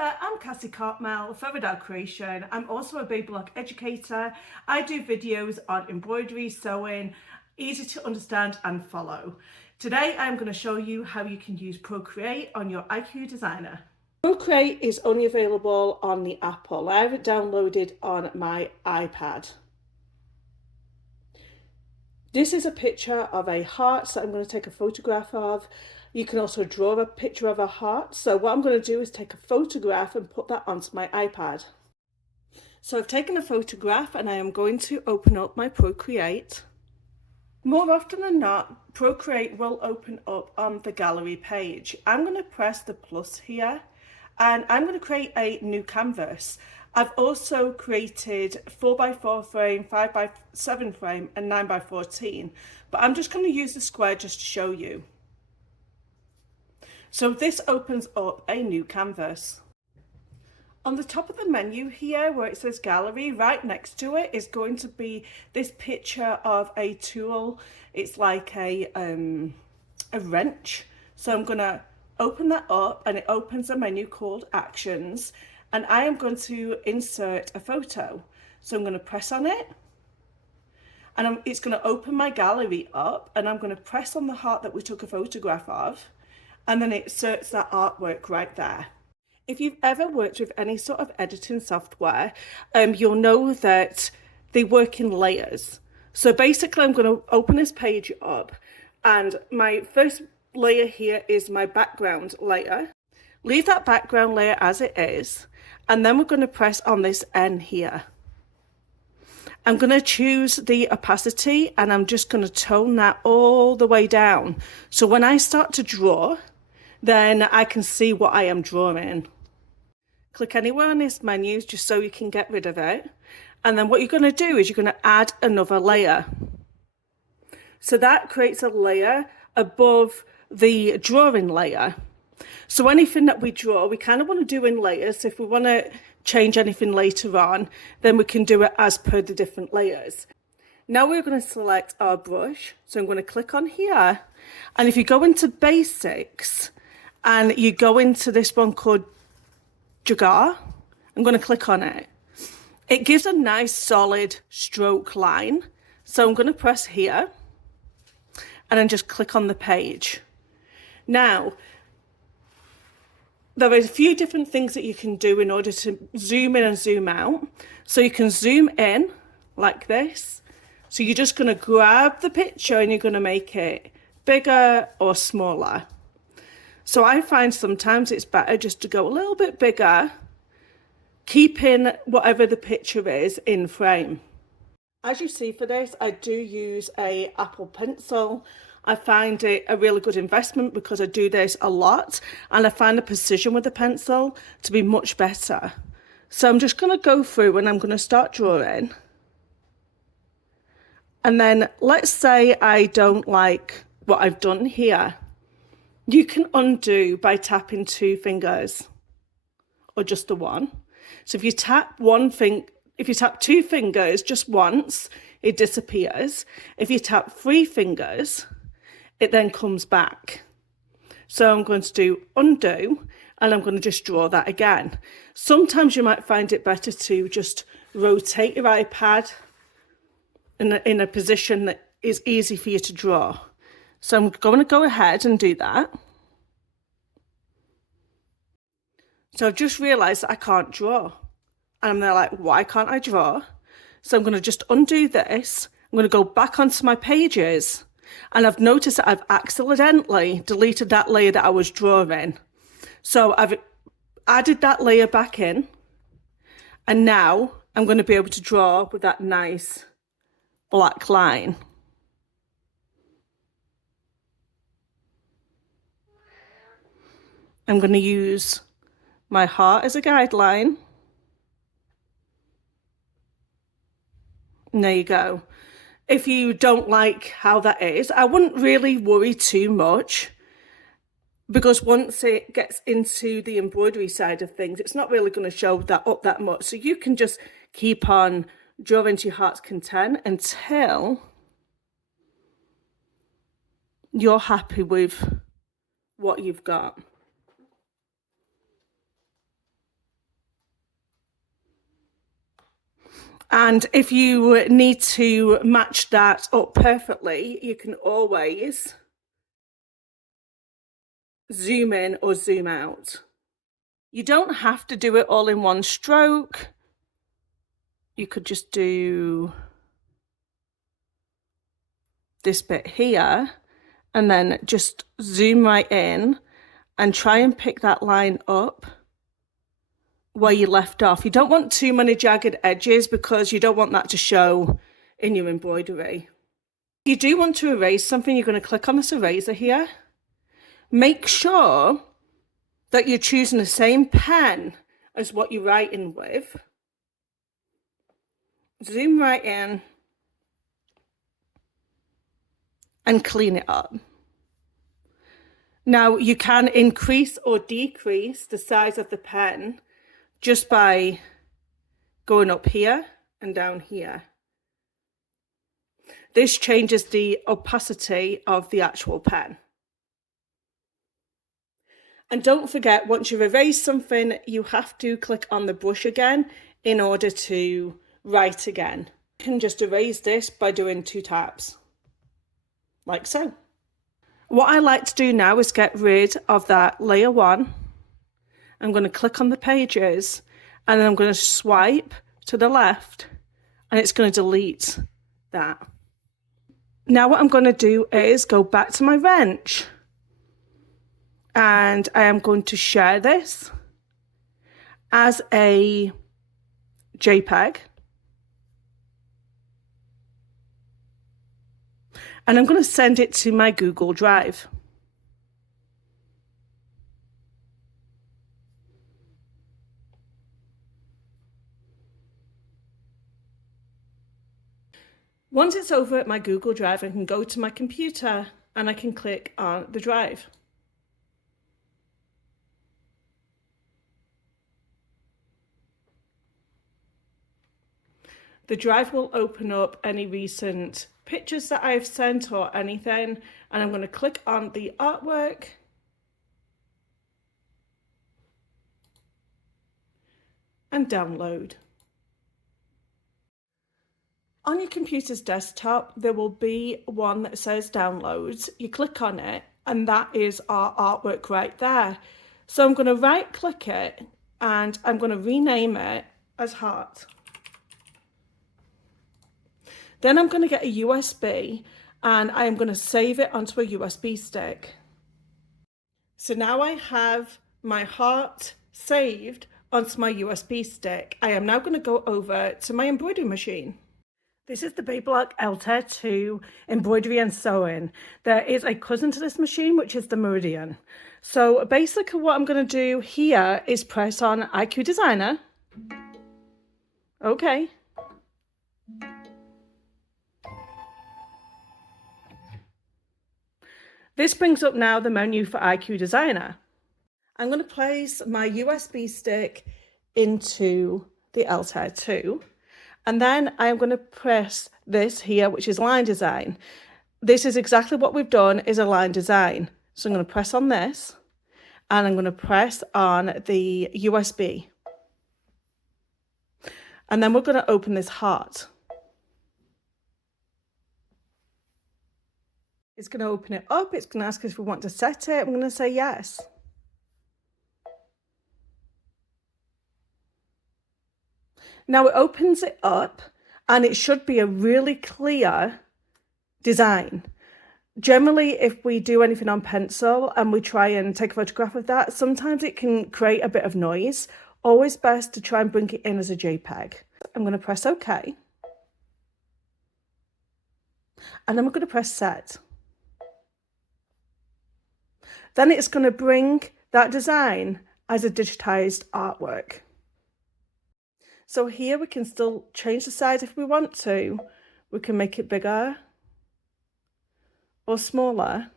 there, I'm Cassie Cartmel, Faodail Creation. I'm also a Baby Lock educator. I do videos on embroidery, sewing, easy to understand and follow. Today I'm going to show you how you can use Procreate on your IQ Designer. Procreate is only available on the Apple. I have it downloaded on my iPad. This is a picture of a heart, so I'm going to take a photograph of. You can also draw a picture of a heart. So what I'm going to do is take a photograph and put that onto my iPad. So I've taken a photograph and I am going to open up my Procreate. More often than not, Procreate will open up on the gallery page. I'm going to press the plus here and I'm going to create a new canvas. I've also created 4x4 frame, 5x7 frame and 9x14, but I'm just going to use the square just to show you. So this opens up a new canvas. On the top of the menu here where it says gallery, right next to it is going to be this picture of a tool. It's like a wrench. So I'm going to open that up and it opens a menu called Actions. And I am going to insert a photo. So I'm going to press on it and it's going to open my gallery up and I'm going to press on the heart that we took a photograph of and then it inserts that artwork right there. If you've ever worked with any sort of editing software, you'll know that they work in layers. So basically I'm going to open this page up and my first layer here is my background layer. Leave that background layer as it is. And then we're going to press on this N here. I'm going to choose the opacity and I'm just going to tone that all the way down. So when I start to draw, then I can see what I am drawing. Click anywhere on this menu just so you can get rid of it. And then what you're going to do is you're going to add another layer. So that creates a layer above the drawing layer. So anything that we draw, we kind of want to do in layers. If we want to change anything later on, then we can do it as per the different layers. Now we're going to select our brush. So I'm going to click on here. And if you go into basics and you go into this one called Jagar, I'm going to click on it. It gives a nice solid stroke line. So I'm going to press here and then just click on the page. Now, there are a few different things that you can do in order to zoom in and zoom out. So you can zoom in like this. So you're just going to grab the picture and you're going to make it bigger or smaller. So I find sometimes it's better just to go a little bit bigger, keeping whatever the picture is in frame. As you see for this, I do use a Apple pencil. I find it a really good investment because I do this a lot and I find the precision with the pencil to be much better. So I'm just going to go through and I'm going to start drawing. And then let's say I don't like what I've done here. You can undo by tapping two fingers or just the one. So if you tap two fingers just once, it disappears. If you tap three fingers, it then comes back. So I'm going to do undo and I'm going to just draw that again. Sometimes you might find it better to just rotate your iPad in a position that is easy for you to draw. So I'm going to go ahead and do that. So I've just realised that I can't draw. And they're like, why can't I draw? So I'm going to just undo this. I'm going to go back onto my pages. And I've noticed that I've accidentally deleted that layer that I was drawing. So I've added that layer back in. And now I'm going to be able to draw with that nice black line. I'm going to use my heart as a guideline. And there you go. If you don't like how that is, I wouldn't really worry too much because once it gets into the embroidery side of things, it's not really going to show that up that much. So you can just keep on drawing to your heart's content until you're happy with what you've got. And if you need to match that up perfectly, you can always zoom in or zoom out. You don't have to do it all in one stroke. You could just do this bit here and then just zoom right in and try and pick that line up where you left off. You don't want too many jagged edges because you don't want that to show in your embroidery. If you do want to erase something, you're going to click on this eraser here. Make sure that you're choosing the same pen as what you're writing with. Zoom right in and clean it up. Now you can increase or decrease the size of the pen just by going up here and down here. This changes the opacity of the actual pen. And don't forget, once you've erased something, you have to click on the brush again in order to write again. You can just erase this by doing 2 taps, like so. What I like to do now is get rid of that layer 1. I'm going to click on the pages and then I'm going to swipe to the left and it's going to delete that. Now what I'm going to do is go back to my wrench and I am going to share this as a JPEG. And I'm going to send it to my Google Drive. Once it's over at my Google Drive, I can go to my computer and I can click on the drive. The drive will open up any recent pictures that I've sent or anything, and I'm going to click on the artwork and download. On your computer's desktop, there will be one that says downloads. You click on it and that is our artwork right there. So I'm going to right click it and I'm going to rename it as Heart. Then I'm going to get a USB and I am going to save it onto a USB stick. So now I have my heart saved onto my USB stick. I am now going to go over to my embroidery machine. This is the Baby Lock Altair 2 embroidery and sewing. There is a cousin to this machine, which is the Meridian. So basically what I'm going to do here is press on IQ Designer. Okay. This brings up now the menu for IQ Designer. I'm going to place my USB stick into the Altair 2. And then I'm going to press this here, which is line design. This is exactly what we've done, is a line design. So I'm going to press on this and I'm going to press on the USB. And then we're going to open this heart. It's going to open it up. It's going to ask us if we want to set it. I'm going to say yes. Now it opens it up and it should be a really clear design. Generally, if we do anything on pencil and we try and take a photograph of that, sometimes it can create a bit of noise. Always best to try and bring it in as a JPEG. I'm going to press OK. And then we're going to press set. Then it's going to bring that design as a digitized artwork. So here we can still change the size if we want to. We can make it bigger or smaller.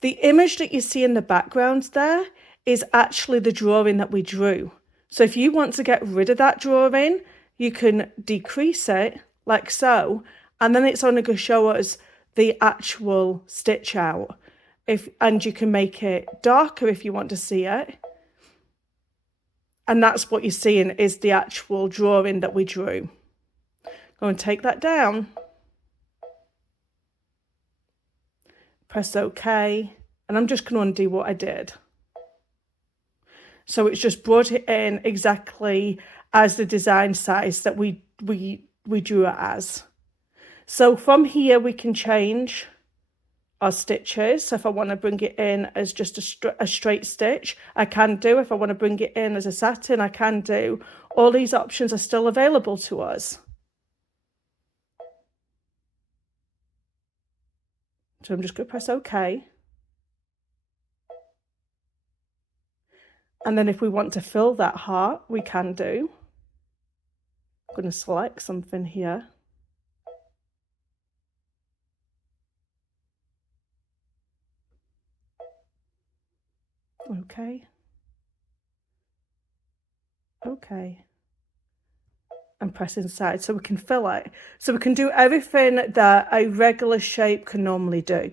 The image that you see in the background there is actually the drawing that we drew. So if you want to get rid of that drawing, you can decrease it like so, and then it's only going to show us the actual stitch out. And you can make it darker if you want to see it. And that's what you're seeing is the actual drawing that we drew. Go and take that down. Press OK. And I'm just going to undo what I did. So it's just brought it in exactly as the design size that we drew it as. So from here we can change our stitches. So if I want to bring it in as just a straight stitch, I can do. If I want to bring it in as a satin, I can do. All these options are still available to us. So I'm just going to press OK. And then if we want to fill that heart, we can do. I'm going to select something here. Okay. Okay. And press inside so we can fill it. So we can do everything that a regular shape can normally do.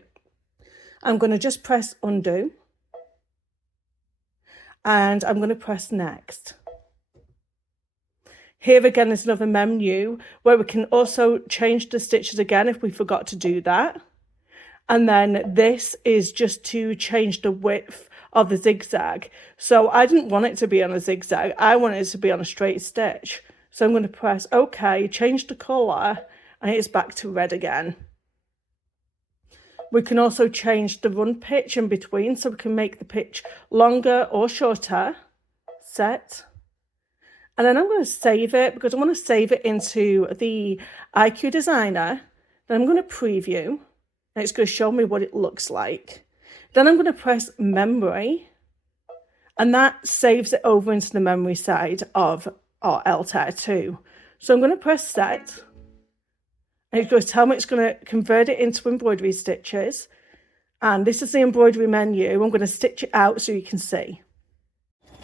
I'm going to just press undo. And I'm going to press next. Here again is another menu where we can also change the stitches again if we forgot to do that. And then this is just to change the width of the zigzag. So I didn't want it to be on a zigzag. I wanted it to be on a straight stitch. So I'm going to press OK, change the colour, and it's back to red again. We can also change the run pitch in between, so we can make the pitch longer or shorter. Set. And then I'm going to save it because I want to save it into the IQ Designer. Then I'm going to preview, and it's going to show me what it looks like. Then I'm going to press memory, and that saves it over into the memory side of our Altair 2. So I'm going to press set, and it's going to tell me it's going to convert it into embroidery stitches. And this is the embroidery menu. I'm going to stitch it out so you can see.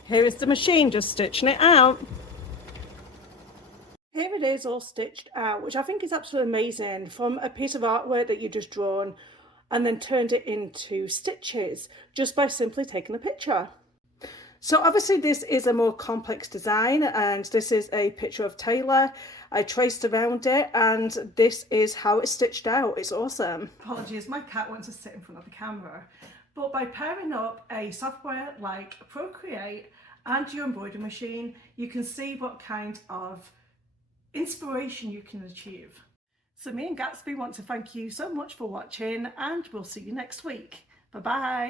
Here is the machine just stitching it out. Here it is all stitched out, which I think is absolutely amazing, from a piece of artwork that you just drawn and then turned it into stitches just by simply taking a picture. So obviously this is a more complex design, and this is a picture of Taylor. I traced around it, and this is how it's stitched out. It's awesome. Apologies, my cat wants to sit in front of the camera. But by pairing up a software like Procreate and your embroidery machine, you can see what kind of inspiration you can achieve. So me and Gatsby want to thank you so much for watching, and we'll see you next week. Bye bye.